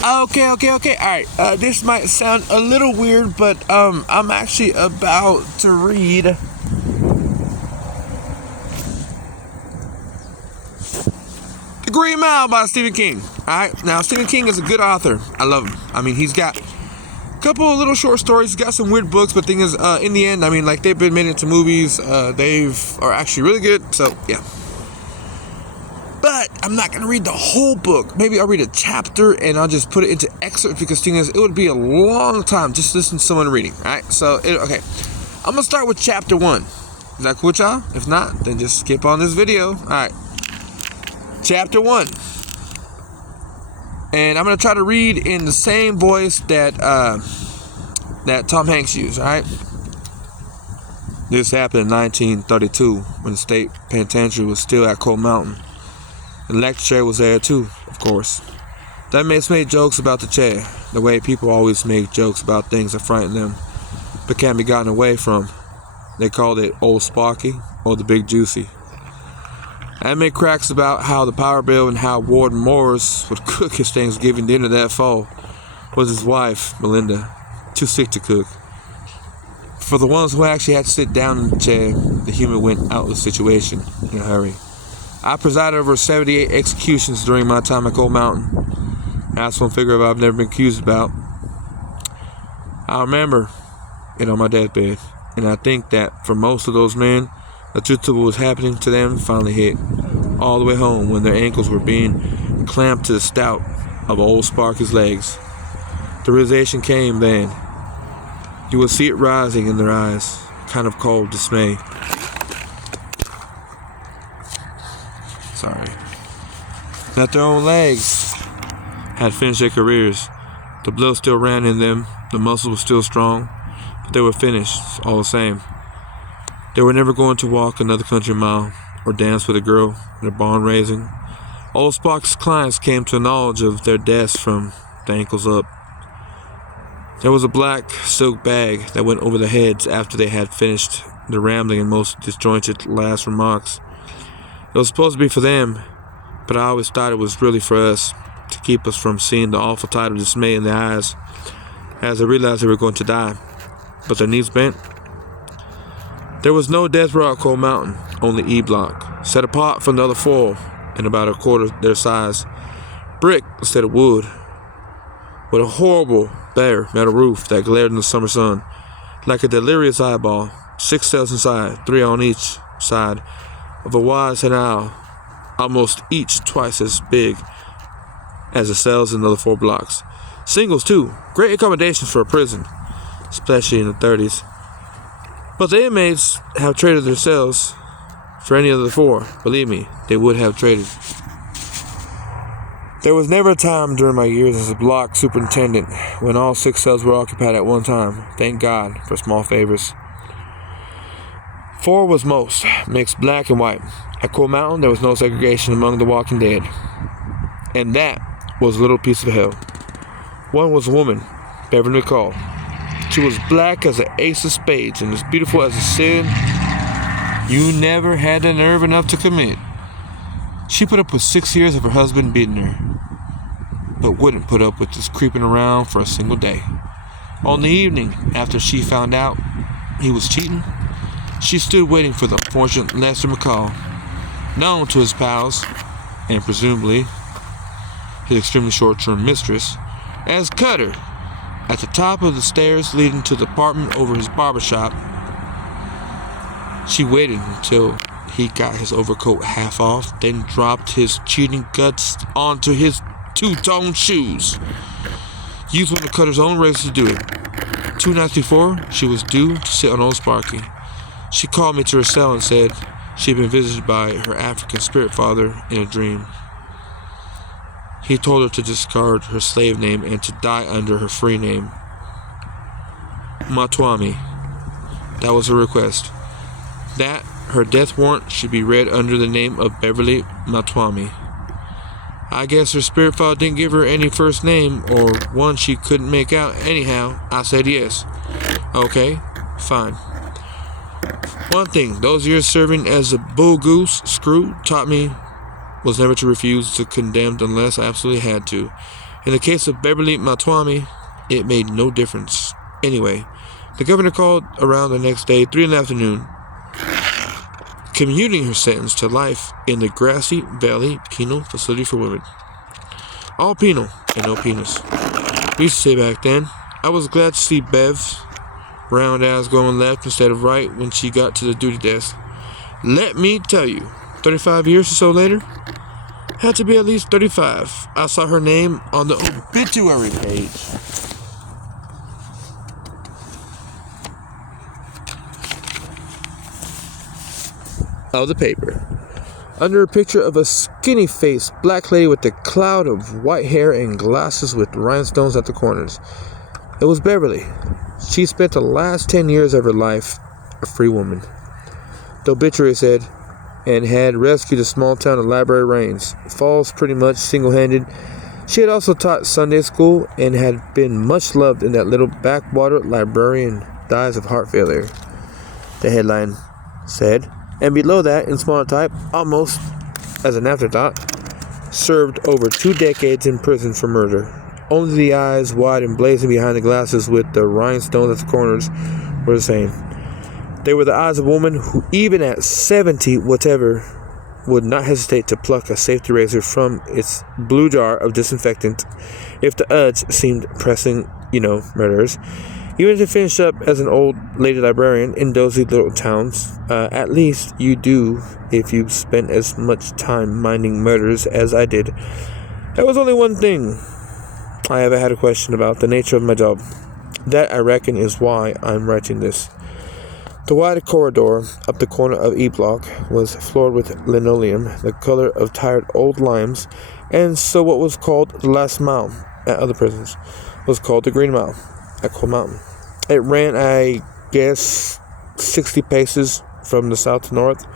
Okay. All right. This might sound a little weird, but I'm actually about to read The Green Mile by Stephen King. All right. Now, Stephen King is a good author. I love him. I mean, he's got a couple of little short stories. He's got some weird books, but the thing is, in the end, I mean, like, they've been made into movies. They are actually really good. So, yeah. But I'm not going to read the whole book. Maybe I'll read a chapter and I'll just put it into excerpts because the thing is, it would be a long time just listening to someone reading. Alright, so, okay. I'm going to start with chapter 1. Is that cool with y'all? If not, then just skip on this video. Alright. Chapter 1. And I'm going to try to read in the same voice that Tom Hanks used. Alright. This happened in 1932 when the state penitentiary was still at Cold Mountain. The electric chair was there too, of course. The inmates made jokes about the chair, the way people always make jokes about things that frighten them, but can't be gotten away from. They called it Old Sparky or the Big Juicy. And made cracks about how the power bill and how Warden Morris would cook his Thanksgiving dinner that fall was his wife, Melinda, too sick to cook. For the ones who actually had to sit down in the chair, the humor went out of the situation in a hurry. I presided over 78 executions during my time at Cold Mountain. That's one figure I've never been accused about. I remember it on my deathbed, and I think that for most of those men, the truth of what was happening to them finally hit, all the way home when their ankles were being clamped to the stout of Old Sparky's legs. The realization came then. You will see it rising in their eyes, kind of cold dismay. That their own legs had finished their careers. The blood still ran in them, the muscle was still strong, but they were finished, all the same. They were never going to walk another country mile, or dance with a girl in a barn raising. Old Sparky's clients came to a knowledge of their deaths from the ankles up. There was a black silk bag that went over their heads after they had finished their rambling and most disjointed last remarks. It was supposed to be for them, but I always thought it was really for us, to keep us from seeing the awful tide of dismay in their eyes as they realized they were going to die, but their knees bent. There was no death row at Cold Mountain, only E-block, set apart from the other 4 and about a quarter their size, brick instead of wood, with a horrible bare metal roof that glared in the summer sun like a delirious eyeball. 6 cells inside, 3 on each side of a wise-head owl, almost each twice as big as the cells in the other 4 blocks. Singles, too. Great accommodations for a prison, especially in the 30s. But the inmates have traded their cells for any of the 4. Believe me, they would have traded. There was never a time during my years as a block superintendent when all 6 cells were occupied at one time. Thank God for small favors. 4 was most, mixed black and white. At Cold Mountain, there was no segregation among the walking dead. And that was a little piece of hell. One was a woman, Beverly McCall. She was black as an ace of spades and as beautiful as a sin you never had the nerve enough to commit. She put up with 6 years of her husband beating her, but wouldn't put up with just creeping around for a single day. On the evening after she found out he was cheating, she stood waiting for the unfortunate Lester McCall, known to his pals, and presumably his extremely short-term mistress, as Cutter, at the top of the stairs leading to the apartment over his barbershop. She waited until he got his overcoat half off, then dropped his cheating guts onto his 2-tone shoes. Used one of Cutter's own razors to do it. 2 nights before, she was due to sit on Old Sparky. She called me to her cell and said she had been visited by her African spirit father in a dream. He told her to discard her slave name and to die under her free name, Matwami. That was her request. That her death warrant should be read under the name of Beverly Matwami. I guess her spirit father didn't give her any first name, or one she couldn't make out anyhow. I said yes. Okay, fine. One thing those years serving as a bull goose screw taught me was never to refuse to condemned unless I absolutely had to. In the case of Beverly Matwami, it made no difference. Anyway, the governor called around the next day, 3 in the afternoon, commuting her sentence to life in the Grassy Valley Penal Facility for Women. All penal and no penis. We used to say back then, I was glad to see Bev's round ass going left instead of right when she got to the duty desk. Let me tell you, 35 years or so later, had to be at least 35. I saw her name on the obituary page. Of the paper, under a picture of a skinny-faced black lady with a cloud of white hair and glasses with rhinestones at the corners. It was Beverly. She spent the last 10 years of her life a free woman. The obituary said, and had rescued the small town of Library Range Falls pretty much single-handed. She had also taught Sunday school and had been much loved in that little backwater. Librarian dies of heart failure, the headline said. And below that, in smaller type, almost as an afterthought, served over 2 decades in prison for murder. Only the eyes, wide and blazing behind the glasses with the rhinestones at the corners, were the same. They were the eyes of a woman who, even at 70 whatever, would not hesitate to pluck a safety razor from its blue jar of disinfectant if the odds seemed pressing, murderers. Even to finish up as an old lady librarian in dozy little towns, at least you do if you spent as much time minding murders as I did. There was only one thing I ever had a question about, the nature of my job. That, I reckon, is why I'm writing this. The wide corridor up the corner of E Block was floored with linoleum, the color of tired old limes, and so what was called the last mile at other prisons was called the Green Mile at Coal Mountain. It ran, I guess, 60 paces from the south to north,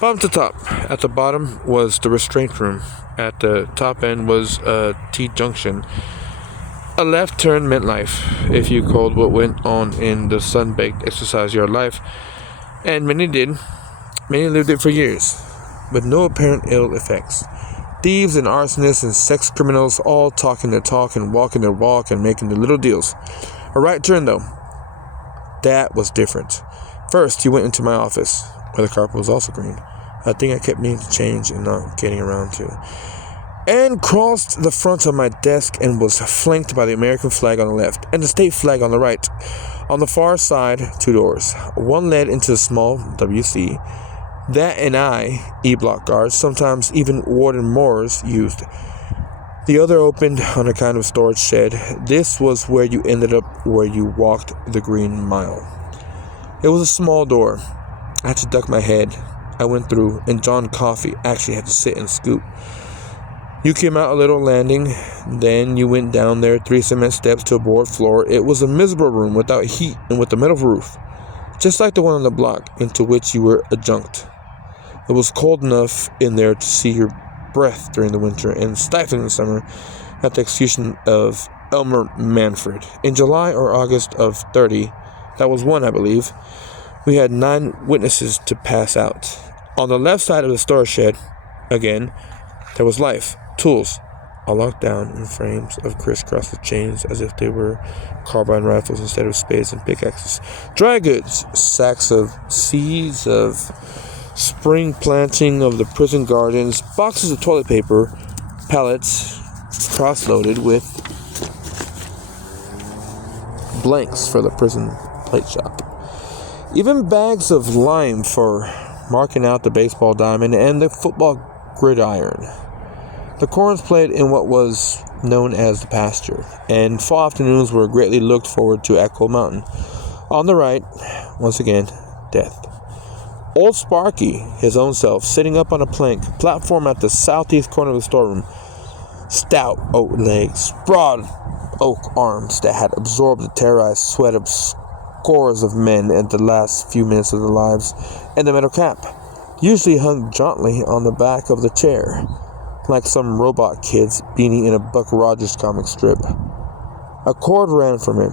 bottom to top. At the bottom was the restraint room. At the top end was a T-junction. A left turn meant life, if you called what went on in the sun-baked exercise yard life. And many did. Many lived it for years, with no apparent ill effects. Thieves and arsonists and sex criminals all talking their talk and walking their walk and making their little deals. A right turn, though. That was different. First, you went into my office, where the carpet was also green. A thing I kept meaning to change and not getting around to. And crossed the front of my desk and was flanked by the American flag on the left and the state flag on the right. On the far side, 2 doors. One led into the small WC. That and E-block guards, sometimes even Warden Moores, used. The other opened on a kind of storage shed. This was where you ended up where you walked the Green Mile. It was a small door. I had to duck my head. I went through, and John Coffey actually had to sit and scoot. You came out a little landing, then you went down there 3 cement steps to a board floor. It was a miserable room without heat and with a metal roof, just like the one on the block into which you were adjunct. It was cold enough in there to see your breath during the winter and stifling in the summer at the execution of Elmer Manfred. In July or August of 30, that was one, I believe, we had 9 witnesses to pass out. On the left side of the storage shed, again, there was life. Tools, all locked down in frames of crisscross with chains as if they were carbine rifles instead of spades and pickaxes. Dry goods, sacks of seeds of spring planting of the prison gardens, boxes of toilet paper, pallets cross-loaded with blanks for the prison plate shop. Even bags of lime for marking out the baseball diamond and the football gridiron. The Corns played in what was known as the pasture, and fall afternoons were greatly looked forward to at Coal Mountain. On the right, once again, death. Old Sparky, his own self, sitting up on a platform at the southeast corner of the storeroom. Stout oak legs, broad oak arms that had absorbed the terrorized sweat of scores of men in the last few minutes of their lives, and the metal cap, usually hung jauntily on the back of the chair, like some robot kid's beanie in a Buck Rogers comic strip. A cord ran from him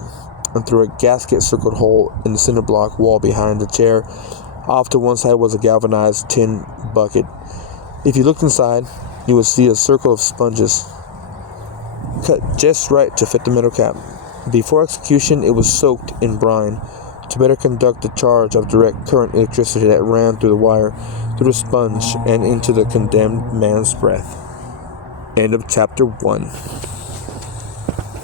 and through a gasket-circled hole in the cinder block wall behind the chair. Off to one side was a galvanized tin bucket. If you looked inside, you would see a circle of sponges. cut just right to fit the metal cap. Before execution, it was soaked in brine to better conduct the charge of direct current electricity that ran through the wire, through the sponge, and into the condemned man's breath. End of chapter 1.